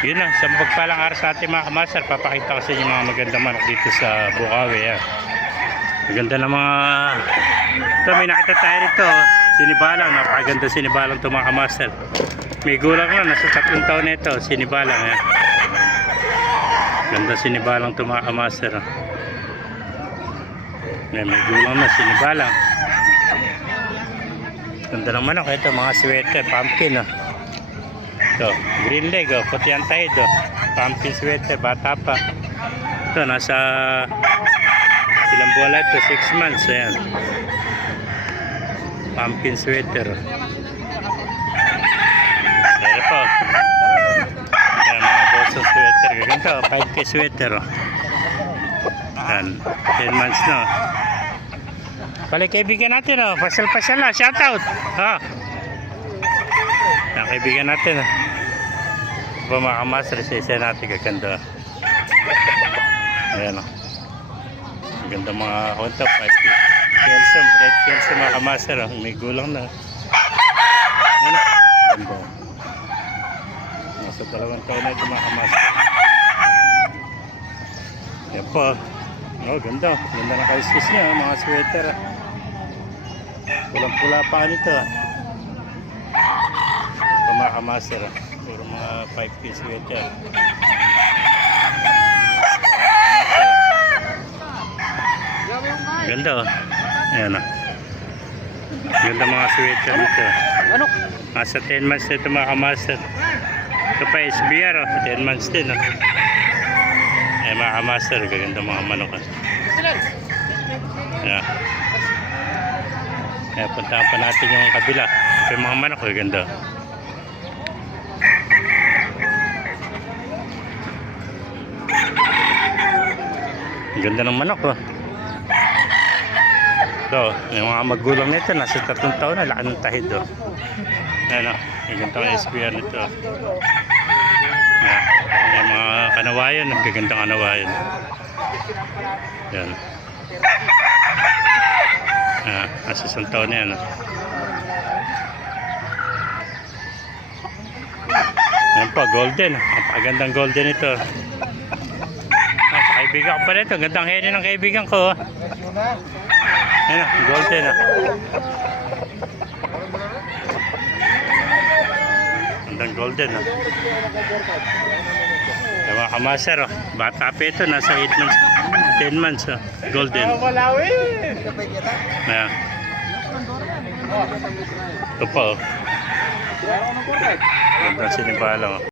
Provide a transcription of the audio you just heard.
Yun lang, sa mapagpalang araw sa ating mga kamaster, papakita ko sa inyo mga magandang manok dito sa Bukawi. Maganda na mga... Ito, may nakita tayo rito. Sinibalang, napakaganda sinibalang ito mga kamaster. May gulang na, nasa 3 taon na ito, sinibalang. Ganda sinibalang ito mga kamaster. May gulang na, sinibalang. Ganda ng manok ito, mga sweater, pumpkin. Ito, green leg, puti ang tahid, pumpkin sweater, bata pa. Ito, nasa ilang buwan lang ito, 6 months. Ayan, pumpkin sweater. Meron po. Ayan, mga Boston sweater, ganito, 5K sweater. Ayan, 10 months na. Pala kaibigan natin, pasal-pasal na, shoutout. Ayan, kaibigan natin. Mga kamaster, isa natin gaganda. Ayan, ganda mga konta, 5K Kelsom, red Kelsom mga kamaster. May gulang na. Ayan, ganda. Nasa 2 taon na ito mga kamaster. Ayan po. Ganda. Ganda na kaiskis niya, mga sweater. Pulang-pula pa nito. Ito mga kamaster. Puro mga 5K sweater. Ganda Ayan Ganda mga sweater nito. Nasa 10 months na ito mga kamaster. Ito pa SBR 10 months din Ayan mga kamaster. Gaganda mga manok. Ayan. Ayan, puntahan pa natin yung kabila. Ito yung mga manok. Gaganda. Ganda ng manok Ito, yung mga magulang nito nasa 3 taon na, laki ng tahid Ayan yung gandang SPR nito. Ayan, yung mga kanawayan, gagandang kanawayan. Ayan. Ayan, nasa 1 taon na yan Ayan po, golden. Napakagandang golden ito. Kaibigan ko pa rin ito. Gandang heni ng kaibigan ko. Ayan golden Gandang golden Ayan mga kamaster bata pa ito. Nasa 8 months 10 months golden. Ayan. Ito po. Gandang sinibalang